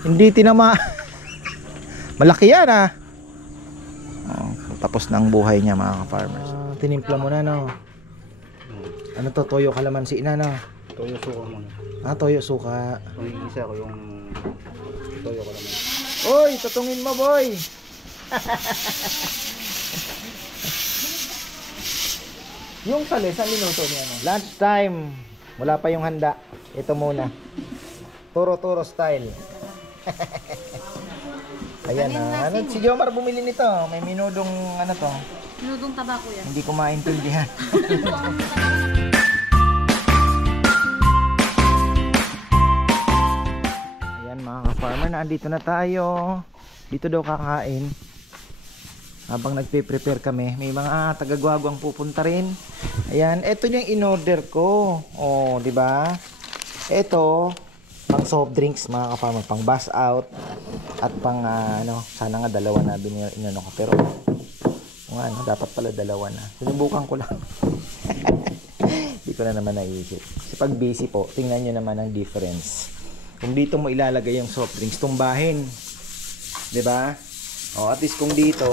Hindi tinama. Malaki yan ah. Oh, tapos na ang buhay niya mga ka-farmers. Tinimpla mo na no. Ano to, toyo kalamansi na no? Toyo suka muna. Ah, toyo suka. Kung isa ko yung toyo kalamansi. Oy, tutungin mo boy. Yung sali, sa minuto niya no? Lunch time. Wala pa yung handa. Ito muna. Turo-turo style. Ayan na. Ano, si Jomar bumili nito. May minudong ano to. Minudong tabako yan. Hindi ko maintindihan. Ayan mga ka-farmer, nandito na tayo. Dito daw kakain. Habang nagpe-prepare kami, may mga taga-Guaguang pupunta rin. Ayan, ito yung in-order ko. Oh, di ba? Ito pang soft drinks mga ka-farmer, pang bus out at pang ano, sana nga dalawa na inano ko, pero ano, dapat pala dalawa na. Sinubukan ko lang. Hindi ko na naman naisip. Kasi pag busy po, tingnan nyo naman ang difference. Kung dito mo ilalagay yung soft drinks, tumbahin. 'Di ba? O at least kung dito,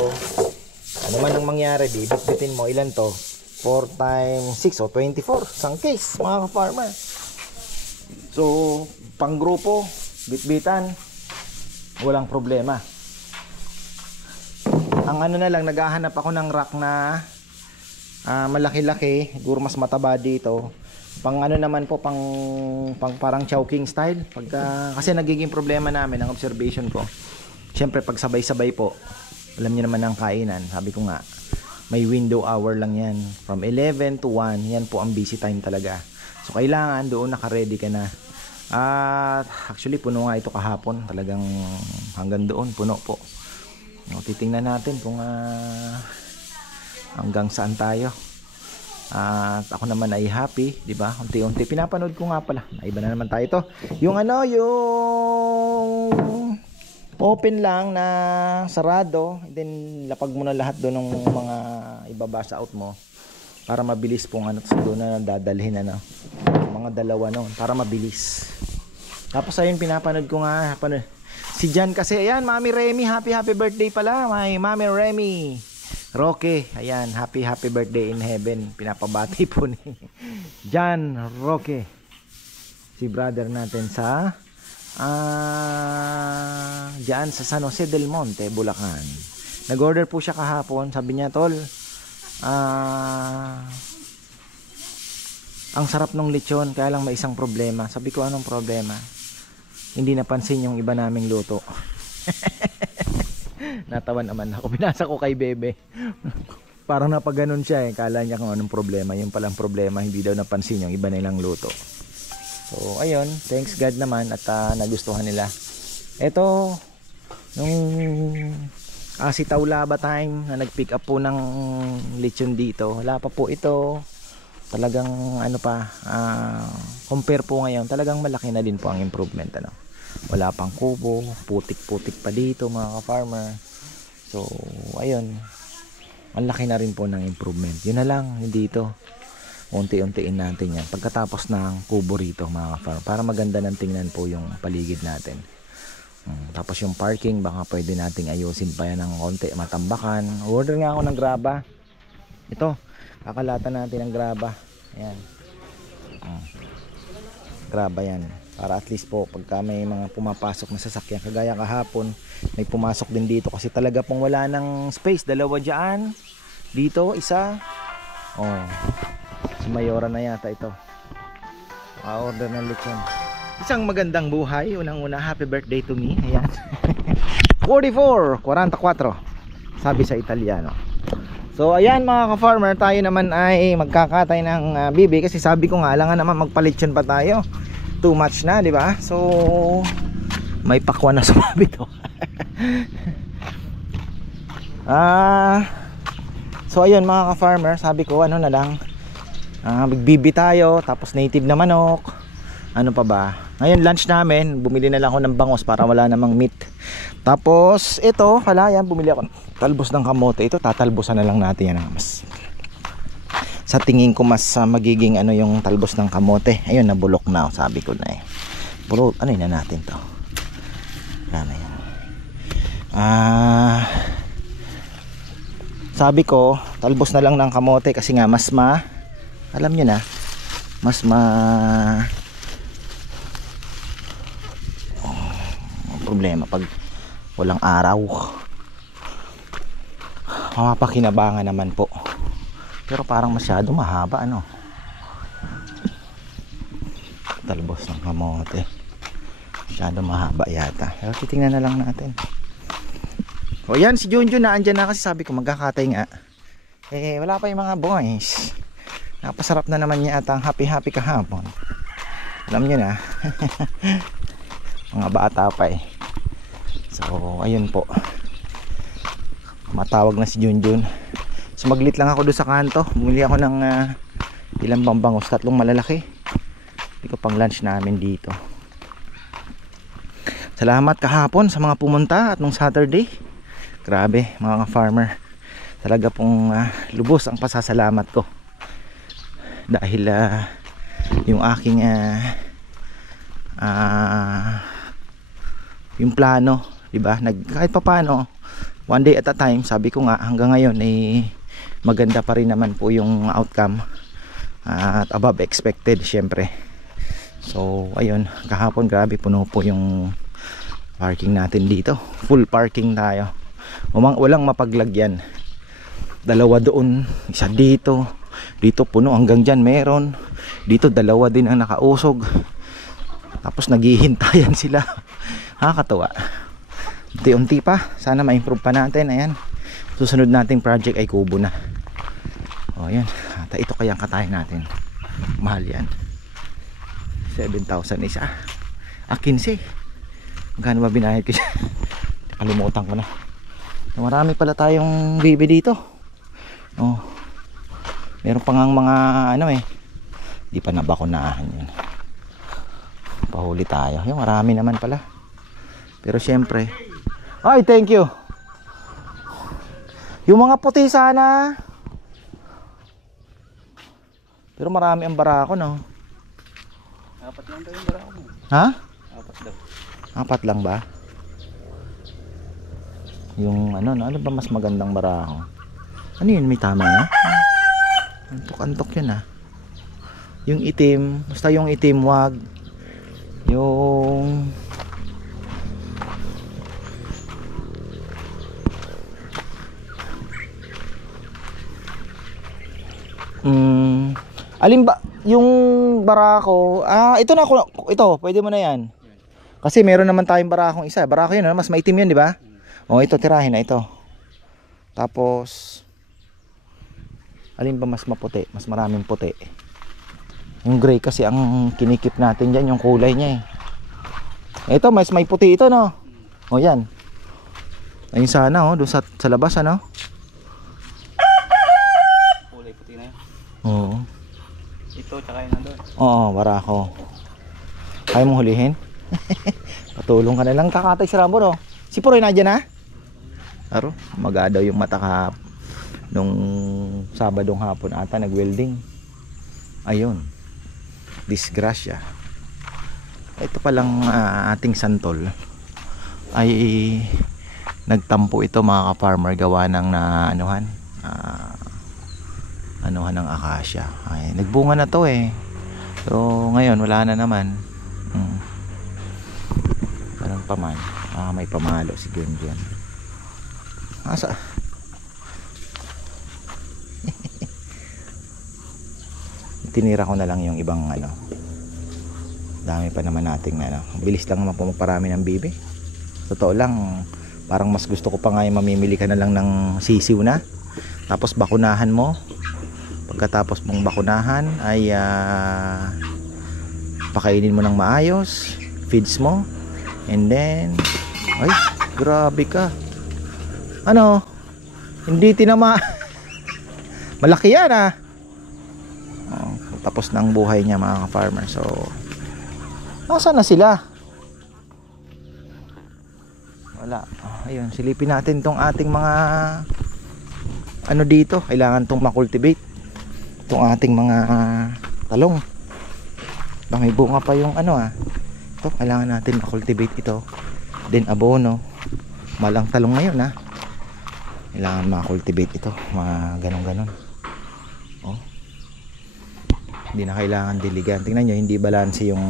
ano man ang mangyari, bitbitin mo ilan to? 4 times 6 o 24 isang case mga ka-farmer. So pang grupo, bitbitan, walang problema. Ang ano na lang, naghahanap ako ng rack na malaki-laki, siguro mas mataba dito. Pang ano naman po, pang parang Chowking style. Kasi nagiging problema namin, ang observation ko. Siyempre pag sabay-sabay po, alam niyo naman ang kainan. Sabi ko nga, may window hour lang yan. From 11 to 1, yan po ang busy time talaga. So kailangan doon naka-ready ka na. Actually puno nga ito kahapon, talagang hanggang doon puno po. Titingnan natin kung hanggang saan tayo. At ako naman ay happy, di ba? Unti-unti pinapanood ko nga pala. Iba na naman tayo to. Yung ano, yung open lang na sarado, then lapag mo na lahat doon ng mga ibabasa out mo para mabilis pong ano, doon na dadalhin ano. Mga dalawa noon para mabilis. Tapos ayun pinapanood ko nga si Jan kasi ayan, Mami Remy, happy birthday pala. May Mami Remy Roque, ayan, happy birthday in heaven. Pinapabati po ni Jan Roque, si brother natin sa diyan sa San Jose del Monte, Bulacan. Nag-order po siya kahapon. Sabi niya, tol, ang sarap ng lechon, kaya lang may isang problema. Sabi ko, anong problema? Hindi napansin yung iba naming luto. Natawa naman ako. Binasa ko kay Bebe. Parang napaganon siya eh. Kala niya kung anong problema. Yung palang problema, hindi daw napansin yung iba nilang luto. So, ayun. Thanks God naman at nagustuhan nila. Ito, nung si Taulaba time na nag-pick up po ng lechon dito. Wala pa po ito. Talagang ano pa, compare po ngayon, talagang malaki na din po ang improvement ano. Wala pang kubo, putik-putik pa dito mga ka-farmer. So ayun, malaki na rin po ng improvement. Yun na lang, dito unti-untiin natin yan pagkatapos ng kubo rito mga ka-farmer, para maganda ng tingnan po yung paligid natin. Tapos yung parking, baka pwede nating ayusin pa yan ng konti, matambakan. Order nga ako ng graba. Ito, kakalatan natin ng graba. Ayan. Graba yan. Para at least po pagka may mga pumapasok na sasakyan, kagaya kahapon may pumasok din dito kasi talaga pong wala ng space. Dalawa dyan, dito isa. Si Mayora na yata ito. Order ng lechon. Isang magandang buhay. Unang-una, happy birthday to me. Ayan. 44 sabi sa Italiano. So ayan mga ka-farmer, tayo naman ay magkakatay ng bibi kasi sabi ko nga lang naman magpalitsyon pa tayo. Too much na, di ba? So may pakwan na sumabi to. So ayun mga ka-farmer, sabi ko ano na lang, magbibi tayo, tapos native na manok. Ano pa ba? Ngayon lunch namin, bumili na lang ako ng bangos para wala namang meat. Tapos ito, yan, bumili ako talbos ng kamote. Ito tatalbosan na lang natin yan. Mas sa tingin ko mas magiging ano yung talbos ng kamote. Ayun, nabulok na, sabi ko na eh. Pero ano na natin to. Wala na yan. Sabi ko, talbos na lang ng kamote kasi nga mas alam nyo na, mas problema pag walang araw. Mapapakinabangan naman po. Pero parang masyado mahaba, ano? Talbos ng kamote. Masyado mahaba yata. Pero titingnan na lang natin. O yan, si Junjun na andyan na kasi sabi ko magkakatay nga. Eh, wala pa yung mga boys. Napasarap na naman niya at ang happy kahapon. Alam niyo na. Mga bata pa eh. So, ayun po. Matawag na si Junjun. Sumaglit lang ako doon sa kanto. Bumili ako ng ilang bambangos, 3 malalaki. Hindi ko pang lunch namin dito. Salamat kahapon sa mga pumunta at nung Saturday. Grabe mga farmer. Talaga pong lubos ang pasasalamat ko. Dahil yung aking yung plano, 'di ba? Kahit papaano, one day at a time, sabi ko nga hanggang ngayon ay maganda pa rin naman po yung outcome. At above expected syempre. So ayun, kahapon grabe puno po yung parking natin dito. Full parking tayo. Walang mapaglagyan. 2 doon, isa dito. Dito puno hanggang dyan meron. Dito 2 din ang nakausog. Tapos naghihintayan sila. Nakakatawa. Unti-unti pa. Sana ma-improve pa natin. Ayan. Susunod nating project ay kubo na. O ayan. Ito kaya ang katayin natin. Mahal yan. 7,000 isa. 15. Magkano ba binayad ko siya? Kalimutan ko na. Marami pala tayong bibi dito. Oh. Meron pa ngang mga ano eh. Di pa nabakunahan yun. Pahuli tayo. Yung marami naman pala. Pero syempre. Ay, thank you. Yung mga puti sana. Pero marami ang barako, no? 4 lang tayo yung barako mo. Ha? 4 daw. 4 lang ba? Yung ano ba mas magandang barako? Ano yun, may tama na? Antok-antok yun Yung itim, basta yung itim wag. Yung alin ba yung barako? Ito na, ito, pwede mo na yan. Kasi meron naman tayong barakong isa. Barako yun, mas maitim yun, di ba? O ito, tirahin na ito. Tapos alin ba mas maputi? Mas maraming puti. Yung gray kasi ang kinikip natin dyan, yung kulay niya eh. Ito, mas may puti ito, no? O yan. Ayun sana, doon sa labas, ano? Kulay puti na yun. Oo. Ito, tsaka yun nandun. Oo, barako. Kaya mong hulihin? Patulong ka na lang, kakatay si Rambo, no? Si Puroy na dyan, ha? Aro, magadaw yung mata nung Sabadong hapon ata nag-welding. Ayun. Disgrasya. Ito palang ating santol ay nagtampo ito mga ka-farmer gawa ng anuhan ng akasya. Ay, nagbunga na to eh. So ngayon wala na naman. Parang paman. May pamalo si Junjun. Asa? Tinira ko na lang yung ibang dami pa naman nating bilis lang naman po magparami ng bibi. Totoo lang, parang mas gusto ko pa nga yung mamimili ka na lang ng sisiw na, tapos bakunahan mo. Pagkatapos mong bakunahan ay pakainin mo ng maayos, feeds mo, and then ay grabe ka, hindi tinama. Malaki yan tapos ng buhay niya mga farmer. So nasaan na sila? Wala. Ayun, silipin natin tong ating mga dito. Kailangan tong makultivate tong ating mga talong. May bunga pa yung ito, kailangan natin makultivate ito. Then abono. Malang talong ngayon ha. Kailangan ma-cultivate ito, ganon-ganon. Oh. Hindi na kailangan diligan. Tingnan nyo, hindi balanse yung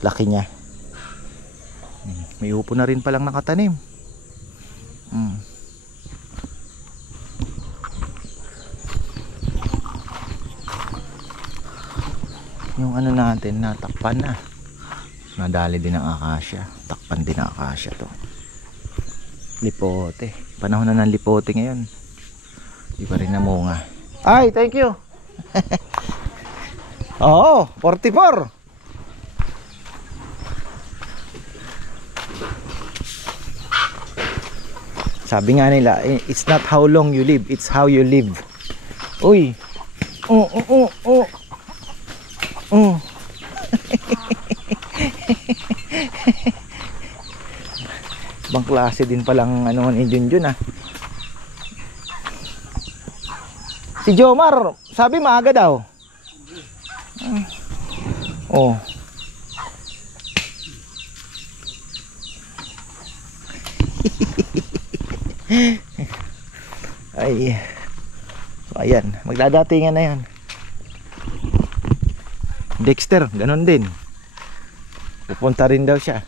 laki niya. May upo na rin palang nakatanim. Yung ano natin, natakpan na. Nadali din ang akasya. Takpan din ang akasya to. Lipote. Panahon na ng lipote ngayon. Di pa rin namunga. Ay, thank you. Oo, 44. Sabi nga nila, it's not how long you live, it's how you live. Uy. Ibang klase din palang ano ni Junjun ah. Si Jomar, sabi maaga daw. Oh. Ay. So ayan, magdadatingan na yan. Dexter, ganun din. Pupunta rin daw siya.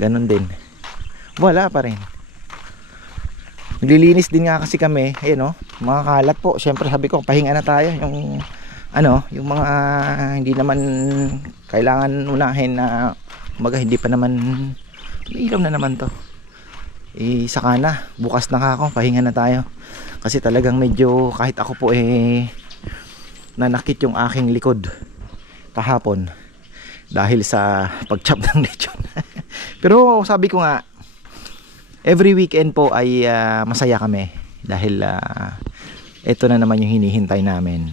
Ganun din. Wala pa rin. Naglilinis din nga kasi kami. Ayun oh, mga kalat po. Siyempre sabi ko, pahinga na tayo. Yung ano, yung mga hindi naman kailangan unahin na hindi pa naman may ilaw na naman to. Saka na, bukas na ako, pahinga na tayo. Kasi talagang medyo kahit ako po nanakit yung aking likod kahapon dahil sa pagchop ng lechon. Pero sabi ko nga, every weekend po ay masaya kami dahil ito na naman yung hinihintay namin.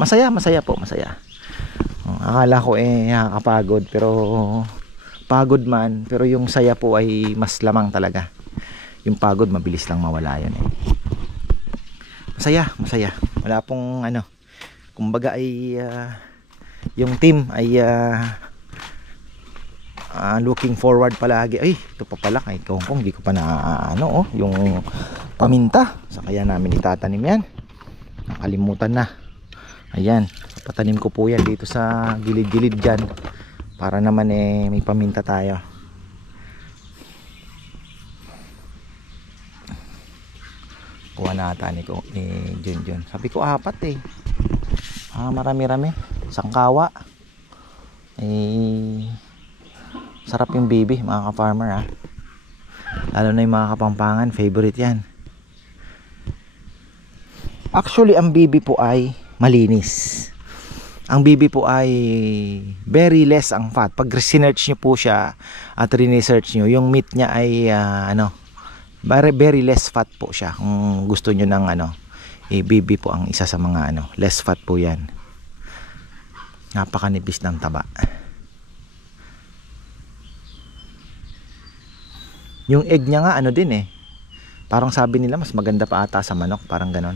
Masaya po, masaya. Akala ko nakakapagod, pero pagod man, pero yung saya po ay mas lamang talaga. Yung pagod mabilis lang mawala yun Masaya. Wala pong ano, kumbaga ay yung team ay looking forward palagi. Ay, ito pa pala kay Kongkong, di ko pa na yung paminta. Sa kaya namin itatanim yan. Nakalimutan na. Ayan, patanim ko po yan dito sa gilid-gilid dyan para naman may paminta tayo. Kuha na ata ni Junjun. Sabi ko 4 marami-rami. Sangkawa. Sarap yung bibi mga ka-farmer lalo na yung mga Kapampangan, favorite yan. Actually ang bibi po ay malinis. Ang bibi po ay very less ang fat. Pag research nyo po siya at research nyo, yung meat nya ay very less fat po siya. Kung gusto nyo ng bibi po ang isa sa mga less fat po yan. Napakanipis ng taba. Yung egg niya nga din parang sabi nila mas maganda pa ata sa manok, parang ganon.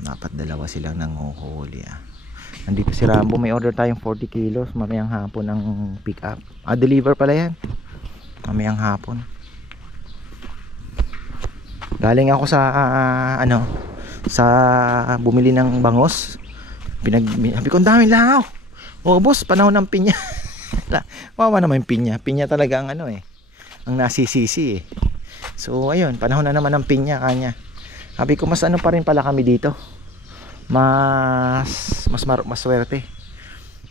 Dapat dalawa silang nanguhuli Nandito si Rambo, may order tayong 40 kilos mamayang hapon ng pick up. Deliver pala yan mamayang hapon. Galing ako sa sa bumili ng bangos. Sabi ko ang daming langaw. Boss, panahon ng pinya. Wawa naman yung pinya. Pinya talaga ang ang nasisisi So ayun, panahon na naman ng pinya kanya. Sabi ko mas pa rin pala kami dito. Mas swerte.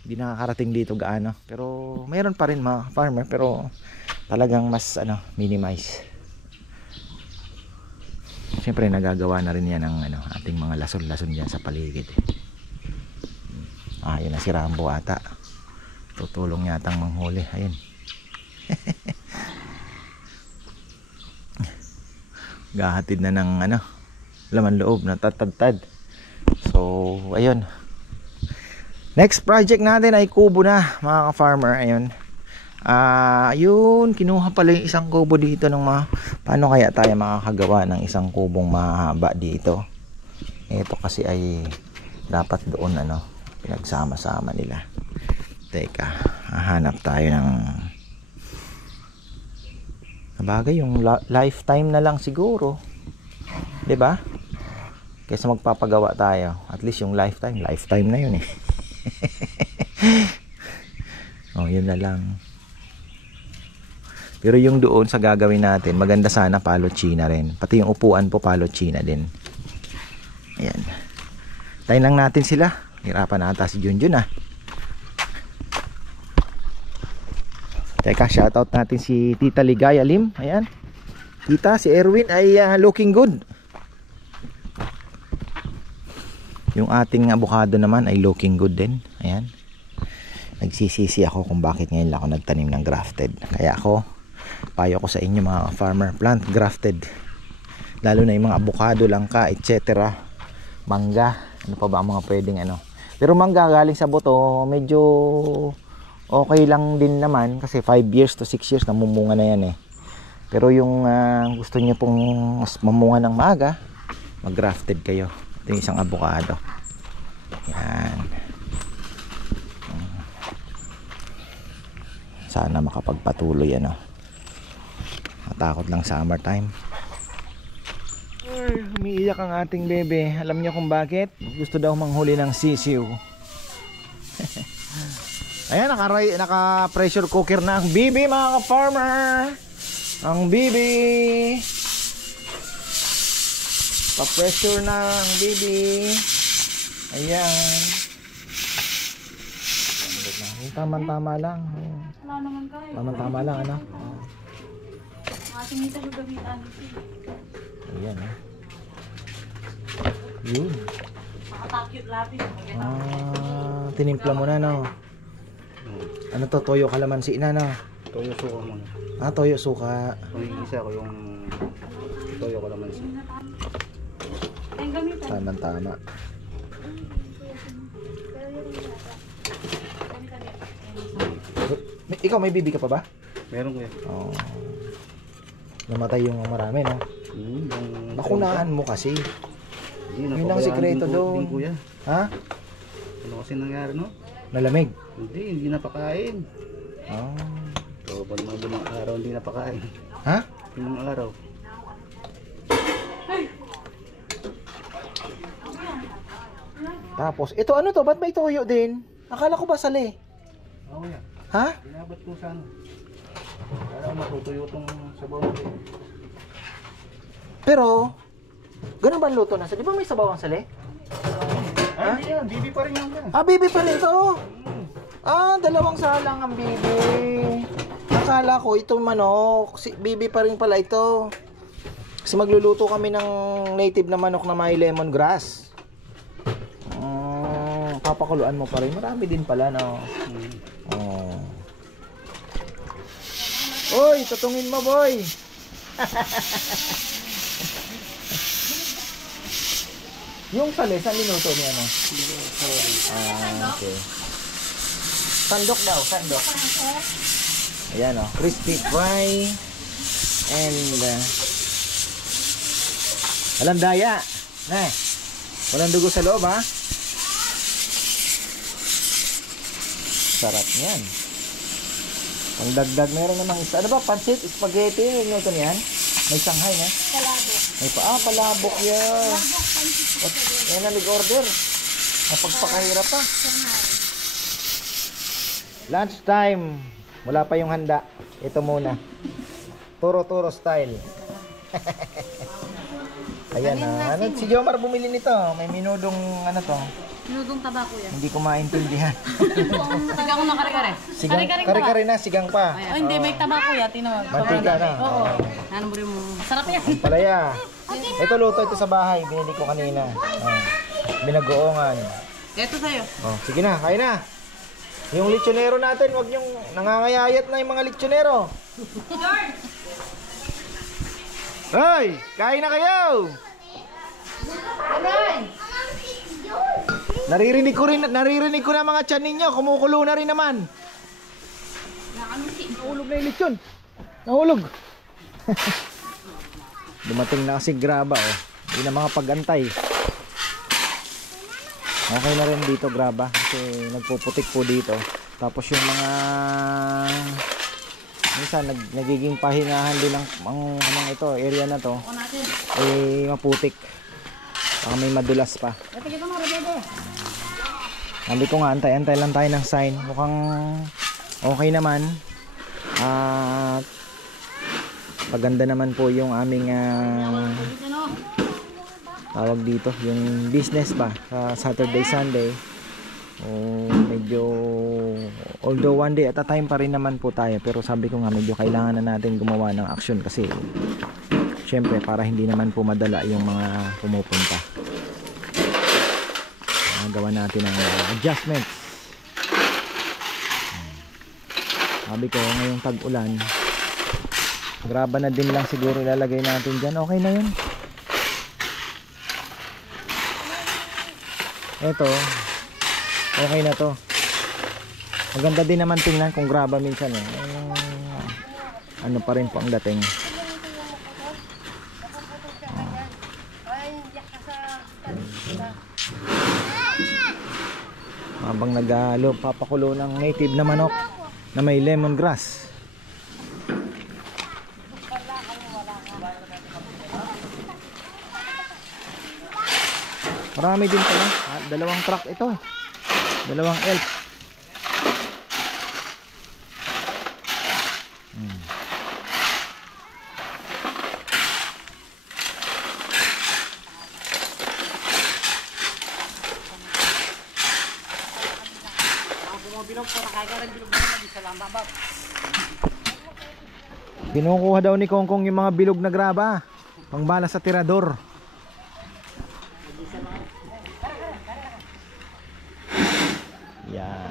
Hindi nakakarating dito gaano. Pero mayroon pa rin mga farmer, pero talagang mas minimize. Siyempre nagagawa na rin yan ng ating mga lason-lason diyan sa paligid. Yun na si Rambo ata. Tutulong yatang manghuli. Ayun. Gahatid na ng laman loob na tatad-tad. So ayun, next project natin ay kubo na mga ka-farmer. Ayun, yun, kinuha pala yung isang kubo dito ng paano kaya tayo makakagawa ng isang kubong mahaba dito. Ito kasi ay dapat doon Pinagsama-sama nila. Teka, hahanap tayo ng bagay, yung lifetime na lang siguro. 'Di ba? Kaysa magpapagawa tayo. At least yung lifetime na yun eh. Oh, yun na lang. Pero yung doon sa gagawin natin, maganda sana palochina rin. Pati yung upuan po palochina din. Ayan. Tayo lang natin sila. Hirapan ata si Junjun ah. Teka, shoutout natin si Tita Ligaya Lim. Ayan. Tita, si Erwin ay looking good. Yung ating avocado naman ay looking good din. Ayan. Nagsisisi ako kung bakit ngayon lang ako nagtanim ng grafted. Kaya ako, payo ko sa inyo mga farmer, plant grafted. Lalo na yung mga avocado, langka, etc. Mangga. Ano pa ba ang mga pwedeng ano. Pero mangga galing sa buto, medyo okay lang din naman. Kasi 5 years to 6 years namumunga na yan eh. Pero yung gusto niyo pong mas mamunga ng maaga, mag-grafted kayo. Ito yung isang avocado. Yan. Sana makapagpatuloy ano. Matakot lang summertime. Ay, umiiyak ang ating bebe. Alam niyo kung bakit? Gusto daw manghuli ng sisiw. Ayan, naka pressure cooker na ang bibi mga ka-farmer. Ang bibi. Pa-pressure na ang bibi. Ayan. Tama-tama lang. Wala naman kayo. Tama-tama lang ano. Ating nito yung gamitan. Ayan eh. Yun. Makatakit lapis. Tinimpla mo na no. Ano to, toyo kalamansi na no. Toyo suka muna. Toyo suka. Kung isa ko yung toyo ko naman siya. Ang gamitan. Tama-tama. Ikaw may bibi ka pa ba? Meron ko yan. Oh. Namatay yung marami no. Nakunaan mo kasi. Yun ang sikreto doon. Kuya. Ha? Ano kasi nangyari no? Nalamig. Hindi napakain. Oh. So, pag mga limang araw hindi napakain. Ha? Limang araw. Tapos, ito ano to? Ba't may toyo din? Akala ko ba sali? Oo yan. Ha? Pinabot ko sa ano. Para matutuyo itong sabaw ko. Pero, ganun ba ang luto na? Di ba may sabaw ang sali? Ah, hindi yan. Bibi pa rin yan. Bibi pa rin ito. Dalawang salang ang bibi. Akala ko itong manok. Bibi pa rin pala ito. Kasi magluluto kami ng native na manok na may lemongrass. Papakuluan mo pa rin. Marami din pala no. Oy, tutungin mo boy. Yung sali, saan minuto ni ano? Okay. Sandok daw, sandok. Ayan o, crispy fry. And walang daya. Walang dugo sa loob ha. Sarap niyan. Ang dagdag meron namang isa. Ano ba? Pansit, spaghetti, yung ito niyan? May Shanghai na? Palabok. May palabok yan. Yan na nag-order. Napagpakahirap pa. Lunch time. Wala pa yung handa. Ito muna. Turo-turo style. Ayan na. Si Jomar bumili nito. May minudong ano to. Minudong tabako yan. Hindi ko maintindihan. Sigang na kare-kare. Kare-kare na, sigang pa. Ay, hindi. May tabako yan. Tinawag. Mantika na. Oo. Nanamburi mo. Sarap yan. Palaya. Ito luto ito sa bahay. Binili ko kanina. Binagoongan. Ito sa'yo. Sige na, kain na. Yung lechonero natin, wag yung nangangayayat na yung mga lechonero. Hoy, kain na kayo. Naririnig ko na mga tiyan ninyo, kumukulo na rin naman. Nahulog na yung lechon. Nahulog. Dumating na kasi graba oh. Hindi na mga pag-antay. Okay na rin dito graba kasi nagpuputik po dito. Tapos yung mga minsan nagiging pahingahan din ang ito, area na to. Ako natin. Maputik. Baka may madulas pa. Ito kita mo, Rebebe. Sabi ko nga, antay-antay lang tayo ng sign. Mukhang okay naman. At paganda naman po yung aming tawag dito, yung business ba sa Saturday, Sunday. Medyo although one day at a time pa rin naman po tayo, pero sabi ko nga medyo kailangan na natin gumawa ng action kasi syempre para hindi naman po madala yung mga pumupunta. Gawa natin ng adjustments. Sabi ko ngayong tag-ulan, graba na din lang siguro ilalagay natin dyan. Okay na yun. Eto, okay na to. Maganda din naman tingnan kung graba minsan eh. Ano pa rin po ang dating. Habang papakulo ng native na manok na may lemongrass. Marami din pala. Dalawang truck ito. Dalawang elf. Kinukuha daw ni Kongkong yung mga bilog na graba pangbala sa tirador. Yan.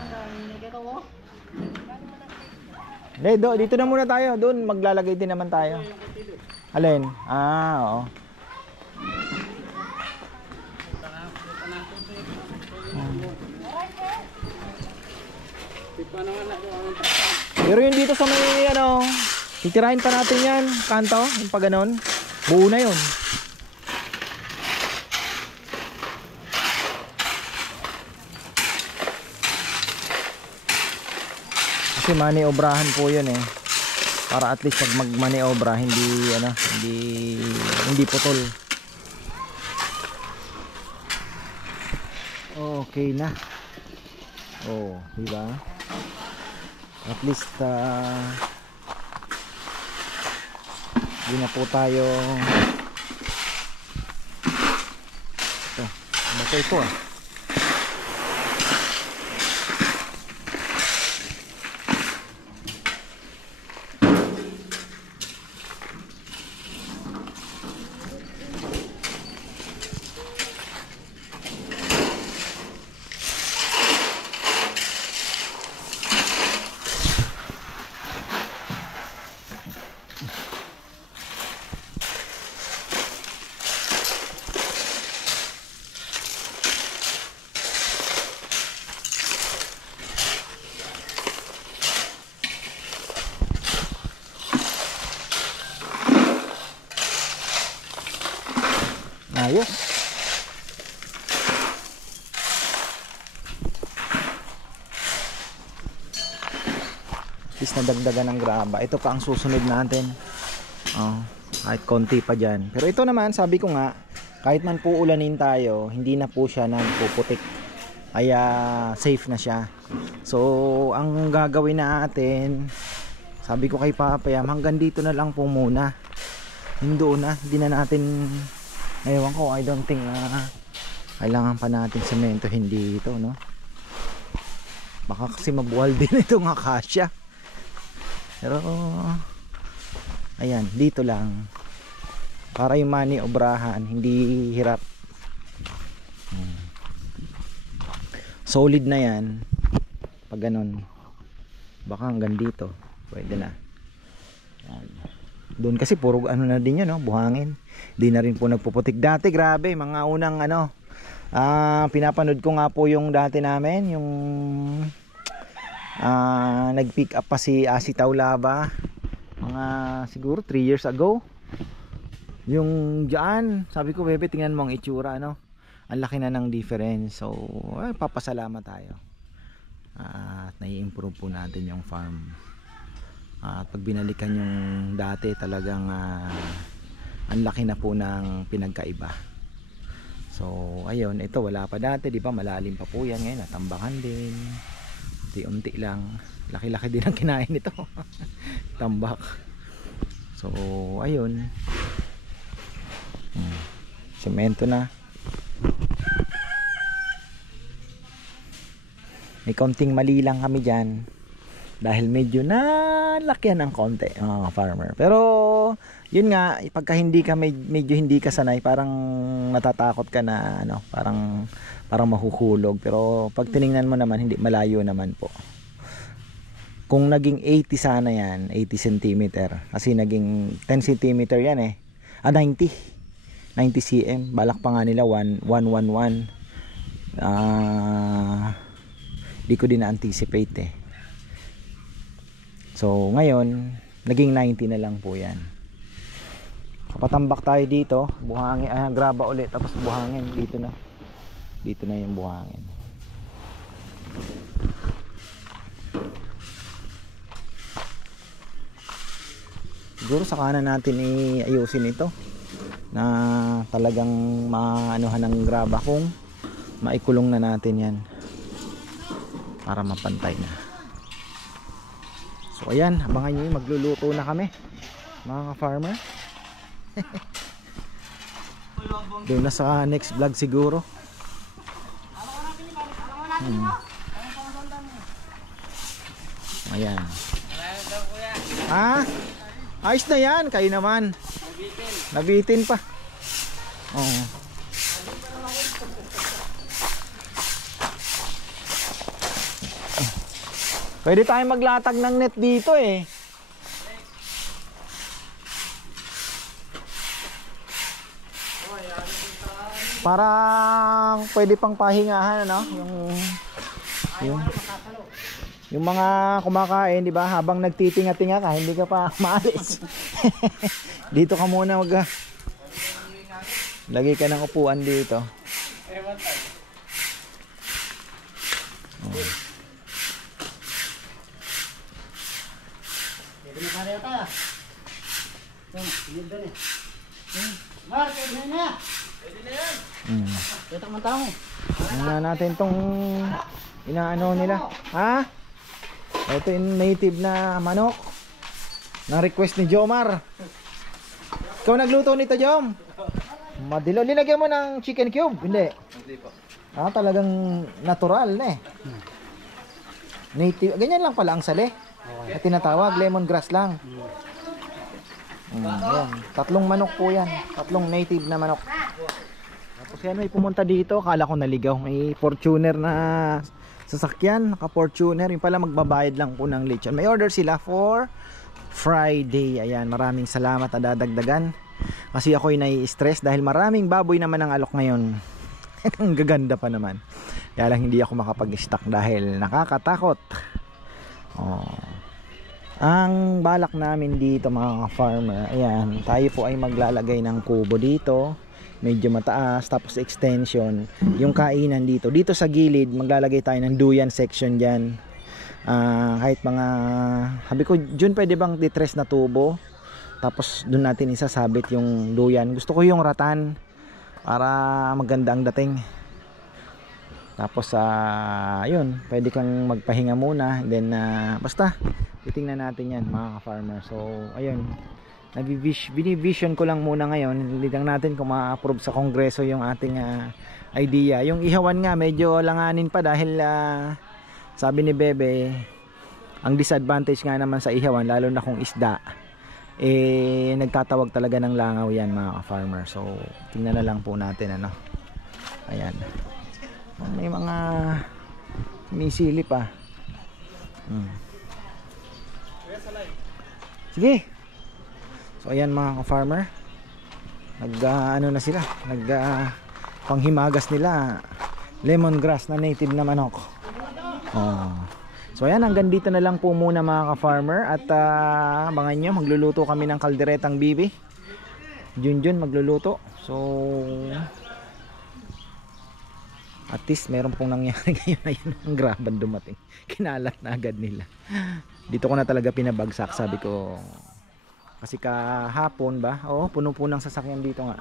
Dito na muna tayo. Doon maglalagay din naman tayo. Alin? Oo. Pero yun dito sa may titirahin pa natin yan, kanto, yung pa ganon. Buo na yun. Kasi maniobrahan po yun eh. Para at least pag magmaniobra hindi putol. Okay na. Di ba? At least di na po tayo ito ayos. At least nadagdagan ng graba. Ito pa ang susunod natin. Kahit konti pa dyan. Pero ito naman, sabi ko nga, kahit man po ulanin tayo, hindi na po siya nagpuputik. Kaya safe na siya. So ang gagawin natin, sabi ko kay Papayam, hanggang dito na lang po muna. Hindi na natin, ewan ko, I don't think kailangan pa natin semento, hindi ito, no? Baka kasi mabuhal din itong akasya. Pero ayan, dito lang para yung maniobrahan hindi hirap. Solid na yan. Pag ganun, baka hanggang dito pwede na. Ayan. Doon kasi puro na din yan, no? Buhangin. Di na rin po nagpuputik dati. Grabe, mga unang pinapanood ko nga po yung dati namin, yung nag-pick up pa si Asi Taulaba mga siguro 3 years ago. Yung dyan, sabi ko, bebe, tingnan mo ang itsura, ang laki na ng difference. So papasalamat tayo at nai-improve po natin yung farm. At pag binalikan yung dati, talagang ang laki na po ng pinagkaiba. So ayun, ito wala pa dati, di ba, malalim pa po yan. Ngayon natambakan din, unti-unti lang. Laki-laki din ang kinain nito. Tambak. So ayun, semento na. May konting mali lang kami dyan dahil medyo nalakyan ng konti, mga farmer. Pero yun nga, pagka hindi ka medyo hindi ka sanay, parang natatakot ka na ano, parang mahuhulog. Pero pag tiningnan mo naman, hindi, malayo naman po. Kung naging 80 sana yan, 80 cm, kasi naging 10 cm yan 90 cm, balak pa nga nila 111. Di ko din na-anticipate So ngayon naging 90 na lang po yan. Kapatambak tayo dito, buhangin, graba ulit, tapos buhangin dito na yung buhangin. Siguro sa kanan natin iayusin ito na talagang maanuhan ng graba, kung maikulong na natin yan para mapantay na. So ayan, abangan nyo, magluluto na kami mga farmer. Doon na sa next vlog siguro. Ayan. Ayos na yan, kayo naman. Nabitin pa. Oo. Pwede tayong maglatag ng net dito Parang pwede pang pahingahan, ano? Yung mga kumakain, di ba? Habang nagtitinga-tinga ka, hindi ka pa maalis. Dito ka muna lagay ka ng upuan dito. Tingnan natin tong inaano nila. Ito yung native na manok na request ni Jomar. Ikaw nagluto nito, Jom? Madilo. Linagyan mo ng chicken cube? Hindi. Talagang natural na native. Ganyan lang pala ang sali. At tinatawag lemongrass lang. Ayan. 3 manok po yan. 3 native na manok. Tapos yan, may pumunta dito. Kala ko naligaw. May Fortuner na sasakyan. Naka-Fortuner. Yung pala magbabayad lang po ng lechon. May order sila for Friday. Ayan, maraming salamat na dadagdagan. Kasi ako'y nai-stress dahil maraming baboy naman ang alok ngayon. Ang gaganda pa naman. Kaya lang hindi ako makapag-stock dahil nakakatakot. Ang balak namin dito mga farmer, ayan, tayo po ay maglalagay ng kubo dito, medyo mataas, tapos extension yung kainan dito sa gilid. Maglalagay tayo ng duyan section dyan. Kahit mga, sabi ko dyan pwede bang ditres na tubo, tapos dun natin isasabit yung duyan. Gusto ko yung ratan para maganda ang dating. Tapos yun, pwede kang magpahinga muna, then basta titingnan natin yan mga ka-farmer. So ayun, binivision ko lang muna ngayon. Hindi lang natin kung ma-approve sa kongreso yung ating idea. Yung ihawan nga medyo langanin pa dahil sabi ni Bebe, ang disadvantage nga naman sa ihawan, lalo na kung isda, nagtatawag talaga ng langaw yan mga ka-farmer. So tingnan na lang po natin ano. Ayan, may mga misili pa. Sige. So ayan mga ka-farmer, ano na sila, panghimagas nila lemongrass na native na manok. So ayan, hanggang dito na lang po muna mga ka-farmer. At abangan nyo, magluluto kami ng kalderetang bibi. Junjun magluluto. So At least meron pong nangyari ngayon. Ayun, ang graban dumating. Kinalat na agad nila. Dito ko na talaga pinabagsak. Sabi ko, kasi kahapon ba? Oo, puno-punang sasakyan dito nga.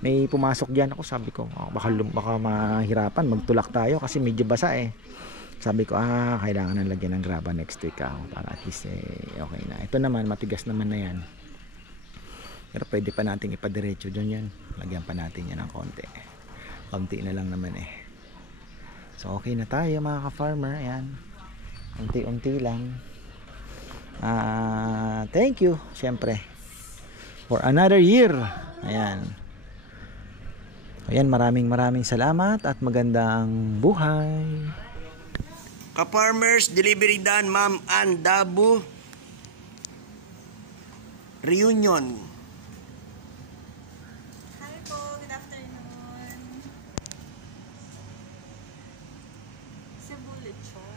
May pumasok diyan ako. Sabi ko, baka mahirapan. Magtulak tayo kasi medyo basa eh. Sabi ko, kailangan na lagyan ng graba next week para at least okay na. Ito naman, matigas naman na yan. Pero pwede pa natin ipadiretso dyan yan. Lagyan pa natin yan ng konti. Konti na lang naman eh. So okay na tayo mga ka-farmer. Ayan. Unti-unti lang. Thank you syempre for another year. Ayan. Ayan, maraming salamat at magandang buhay. Ka-farmers, delivery done, Ma'am Ann Dabu. Reunion. Hi po, good afternoon. Cebu lechon.